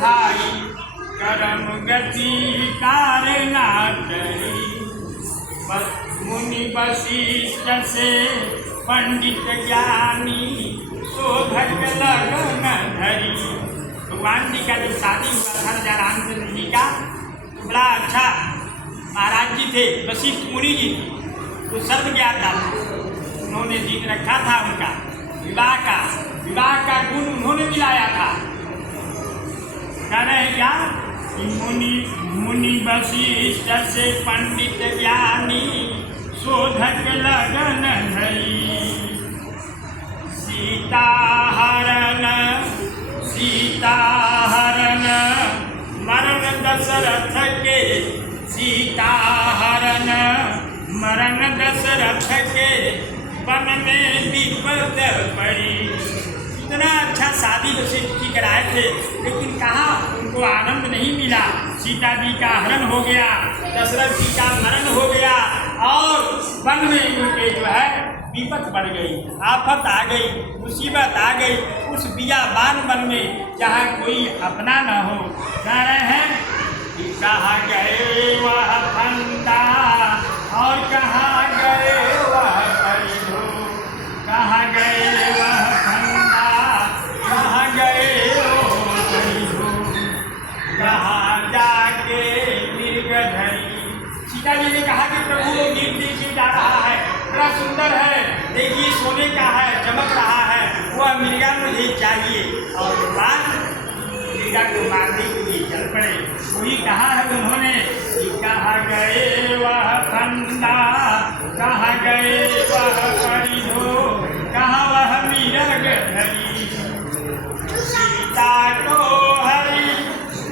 भाई करम गति तारना करी। मुनि वशिष्ठ से पंडित ज्ञानी शोधक लगन धरी। भगवान जी का जो शादी हुआ था राजा रामचंद्र जी का, बड़ा अच्छा महाराज जी थे, वशिष्ठ मुनि जी थे, तो सर्व ज्ञाता था। उन्होंने दिन रखा था उनका विवाह का गुण उन्होंने मिलाया था। कह रहे हैं क्या कि मुनि वशिष्ठ से पंडित ज्ञानी शोधक लगन धरी। सीता हरण मरण दशरथ के, सीता हरण मरण दशरथ के वन में विपद पड़ी। इतना अच्छा शादी वशिष्ठ जी कराए थे, लेकिन कहाँ उनको आनंद नहीं मिला। सीता जी का हरण हो गया, दशरथ जी का मरण हो गया और वन में उनके जो है विपत बढ़ गई, आफत आ गई, मुसीबत आ गई उस बियाबान वन में जहाँ कोई अपना न हो। कह रहे हैं कि कहाँ गए वह फंदा और कहाँ गए वह परिधो। कहाँ गए वह फंदा, कहाँ गए वो परिधो। कहाँ जाके मृगधरी। सीता जी ने कहा कि प्रभु वो गिर से जा रहा है, बड़ा सुंदर है, देखिए सोने का है, चमक रहा है, वह मृगा मुझे चाहिए। और भगवान मृगा को मारने के लिए चल पड़े। वही कहा है उन्होंने कि कहाँ गए वह फंदा, कहाँ गए वह परिधो, कहाँ वह मृगधरी। सीता को हरि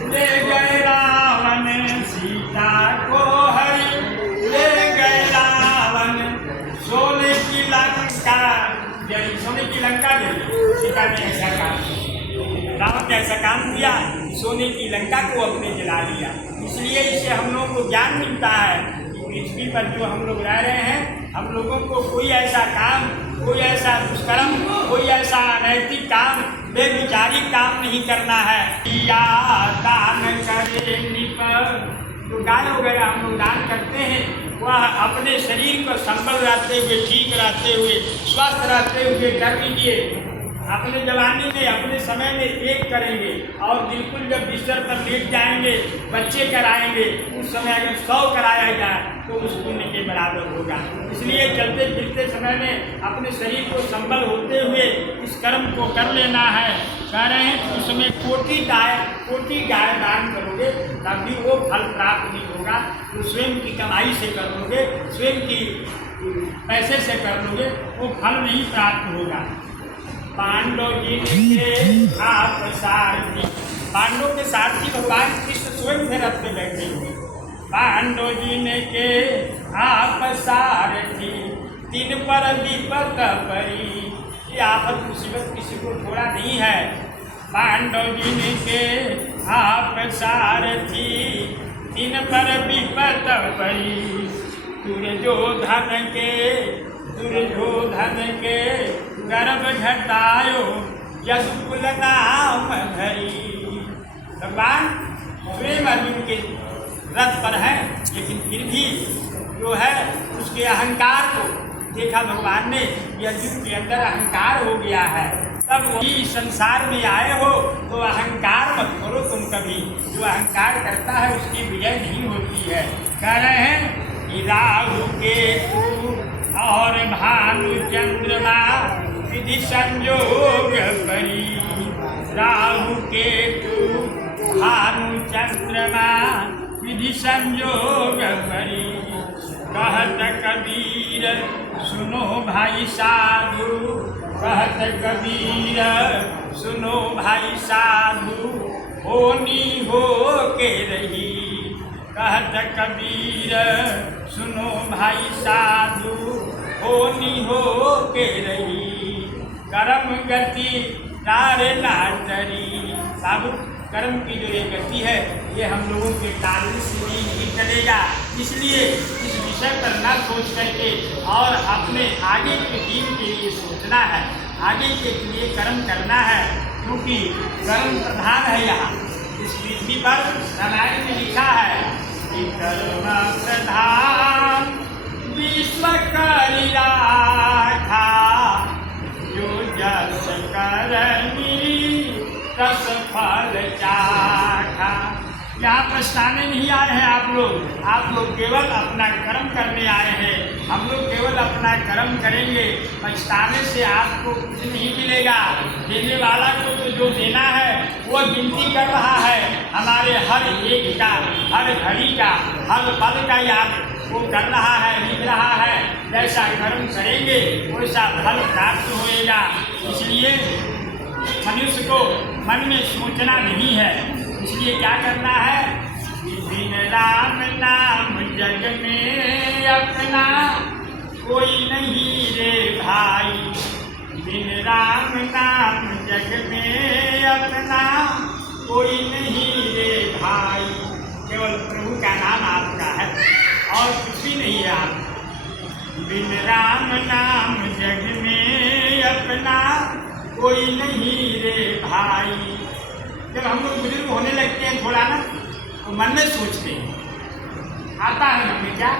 ले गए रावण, सीता को हरि ले गए रावण। सोने की लंका जली, सोने की लंका जली। सीता ने ऐसा काम, रावण ने ऐसा काम किया, सोने की लंका को अपने जला लिया। इसलिए इससे हम लोगों को ज्ञान मिलता है कि पृथ्वी पर जो हम लोग रह रहे हैं, हम लोगों को कोई ऐसा काम, कोई ऐसा दुष्कर्म, कोई ऐसा अनैतिक काम, बेविचारिक काम नहीं करना है। या दान करे निप, तो गाय वगैरह हम लोग दान करते हैं, वह अपने शरीर को संबल रहते हुए, ठीक रहते हुए, स्वस्थ रहते हुए कर लीजिए। अपने जवानी में, अपने समय में एक करेंगे और बिल्कुल जब बिस्तर पर लेट जाएंगे, बच्चे कराएंगे, उस समय अगर 100 कराया जाए तो उस पुण्य के बराबर होगा। इसलिए चलते फिरते समय में अपने शरीर को संबल होते हुए इस कर्म को कर लेना है। कह रहे हैं कि उसमें कोटि गाय दान करोगे तब भी वो फल प्राप्त नहीं होगा। तो स्वयं की कमाई से कर लोगे, स्वयं की पैसे से कर लोगे, वो फल नहीं प्राप्त होगा। पांडव जी के आप सारथी, पांडव के सारथी भगवान कृष्ण स्वयं थे रथ में बैठे हुए। पांडव जी ने के आप सारथी, तीन पर विपत परी। ये आफत मुसीबत किसी को छोड़ा नहीं है। पांडव जी ने के आप सारथी, तीन पर विपत परी। दुर्योधन के गर्भ घटायो यशकुल नाम धरी। भगवान स्वयं अर्जुन के रथ पर है, लेकिन फिर भी जो है उसके अहंकार को देखा भगवान ने, अर्जुन के अंदर अहंकार हो गया है। तब वही संसार में आए हो तो अहंकार मत करो तुम कभी। जो अहंकार करता है उसकी विजय नहीं होती है। कह रहे हैं कि राहु केतु और भानु चंद्रमा विधि संयोग परी। राहु केतु भानु चंद्रमा विधि संयोग परी। कहत कबीर सुनो भाई साधु, कहत कबीर सुनो भाई साधु, होनी हो के रही। कहत कबीर सुनो भाई साधु, होनी हो के रही। कर्म गति तारे नाटरी। साधु कर्म की जो ये गति है ये हम लोगों के टालने से नहीं चलेगा। इसलिए इस विषय पर न सोच करके और अपने आगे के दिन के लिए सोचना है, आगे के लिए कर्म करना है, क्योंकि कर्म प्रधान है यहाँ। इस पृथ्वी पर रामायण में लिखा है कि कर्म प्रधान विश्व करि राखा, जो जस करनी तस फल चाखा। यहाँ पछताने नहीं आए हैं आप लोग केवल अपना कर्म करने आए हैं। हम लोग केवल अपना कर्म करेंगे, पछताने से आपको कुछ नहीं मिलेगा। देने वाला को तो जो देना है वो गिनती कर रहा है, हमारे हर एक का, हर घड़ी का, हर पल का याद वो कर रहा है, लिख रहा है। जैसा कर्म करेंगे वैसा फल प्राप्त होएगा। इसलिए मनुष्य को मन में सोचना नहीं है, इसलिए क्या करना है, बिन राम नाम जग में अपना कोई नहीं रे भाई, बिन राम नाम जग में अपना कोई नहीं रे भाई। केवल प्रभु का नाम आपका है और कुछ भी नहीं है। आप बिन राम नाम जग में अपना कोई नहीं रे भाई। जब हम लोग बुजुर्ग होने लगते हैं थोड़ा ना, तो मन में सोचते हैं, आता है मन में क्या,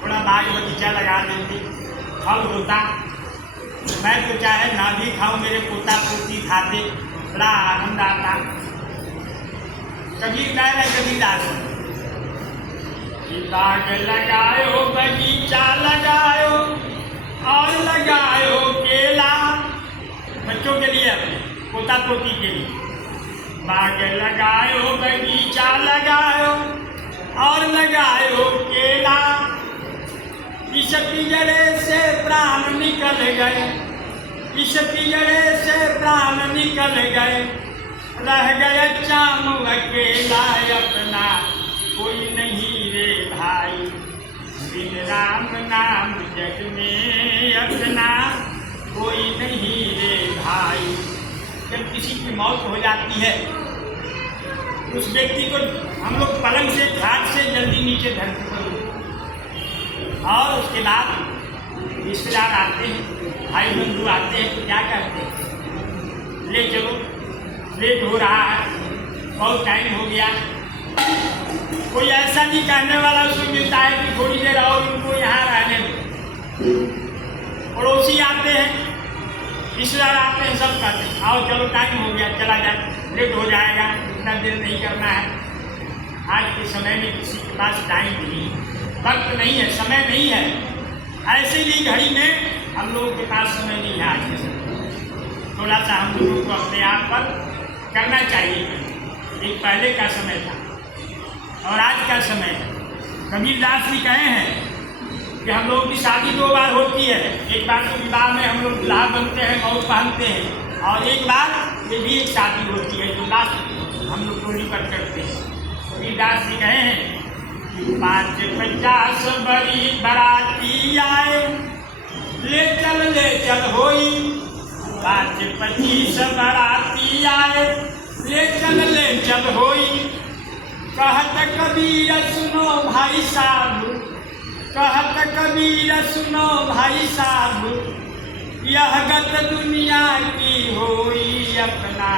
थोड़ा बाग बगीचा लगा देते, फल होता, मैं तो चाहे ना भी खाऊं, मेरे पोता पोती खाते, बड़ा आनंद आता। कबीर गाय है, कबीर दास बाग लगायो बगीचा लगायो और लगायो केला, बच्चों के लिए, अपने पोता पोती के लिए। बाग लगायो बगीचा लगायो और लगायो केला, इस पिंजरे से प्राण निकल गए, इस पिंजरे से प्राण निकल गए, रह गया चाम अकेला अपना कोई नहीं रे भाई, बिन राम नाम जग में अपना कोई नहीं रे भाई। जब किसी की मौत हो जाती है उस व्यक्ति को हम लोग पलंग से, खाट से जल्दी नीचे धरते हैं और उसके बाद रिश्तेदार आते हैं, भाई बंधु आते हैं, तो क्या करते हैं, ले चलो, लेट हो रहा है, बहुत टाइम हो गया। कोई ऐसा नहीं कहने वाला उसको मिलता है कि थोड़ी देर और उनको यहाँ रहने दो। पड़ोसी आते हैं, रिश्तेदार आते हैं, सब कहते हैं आओ चलो टाइम हो गया, चला जाए, लेट हो जाएगा, इतना देर नहीं करना है। आज के समय में किसी के पास टाइम नहीं, वक्त नहीं है, समय नहीं है। ऐसे ही घड़ी में हम लोगों के पास समय नहीं है। आज के समय थोड़ा सा हम लोगों को अपने आप पर करना चाहिए। एक पहले का समय था और आज का समय है। कबीर दास जी कहे हैं कि हम लोगों की शादी 2 बार होती है। एक बार तो विवाह में हम लोग दुल्हा बनते हैं, मौत पहनते हैं, और एक बार ये भी एक शादी होती है जो लास्ट हम लोग टोली पर करते हैं। कबीर दास जी कहे हैं कि 5-50 बड़ी बराती आए, ले चल होई, 5-25 बराती आए, ले चल होई। कहत कबीर सुनो भाई साहब, कहत कबीर सुनो भाई साहब, यह गत दुनिया की होई अपना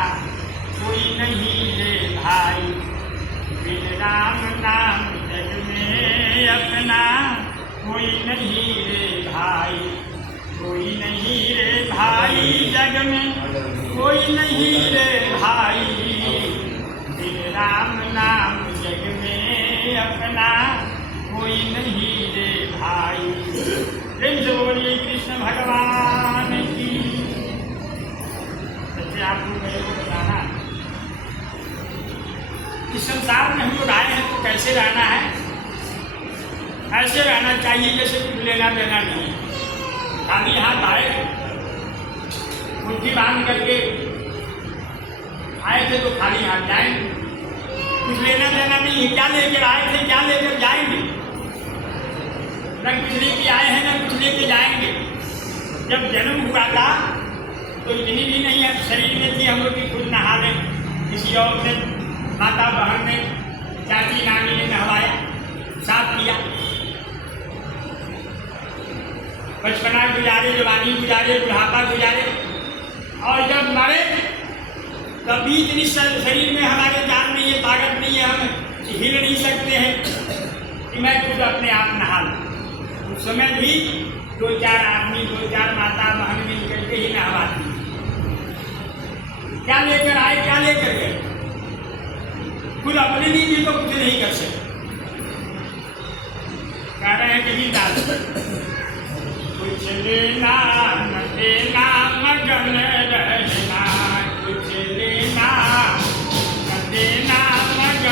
कोई नहीं रे भाई, बिन राम नाम जग में अपना कोई नहीं रे भाई, कोई नहीं रे भाई, जग में कोई नहीं रे भाई, बिन राम नाम जग में अपना कोई नहीं रे भाई। प्रेम से बोलिए कृष्ण भगवान की। जैसे आपको मेरे को बताना, इस संसार में हम लोग आए हैं तो कैसे रहना है, ऐसे रहना चाहिए जैसे कुछ लेना देना नहीं। खाली हाथ आए, मुट्ठी बांध करके आए थे तो खाली हाथ जाएंगे, कुछ लेना देना नहीं है। क्या लेकर आए थे, क्या लेकर जाएंगे, न कुछ लेके आए हैं न कुछ लेके जाएंगे। जब जन्म हुआ था तो इतनी भी नहीं है शरीर में थी हम लोग की खुद नहा लें, किसी और ने, माता बहन ने, चाची नानी ने नहवाया, साफ किया, बचपना गुजारे, जवानी गुजारे, बुढ़ापा गुजारे, और जब मरे कभी इतनी शरीर में हमारे जान नहीं है, ताकत नहीं है, हम हिल नहीं सकते हैं कि मैं खुद अपने आप नहा लूँ। उस समय भी 2-4 आदमी, 2-4 माता बहन मिल करके ही नहवाती। क्या लेकर आए, क्या लेकर गए, खुद अपने लिए भी तो कुछ नहीं कर सकते। कह रहे हैं कि कुछ लेना न देना मगन रहे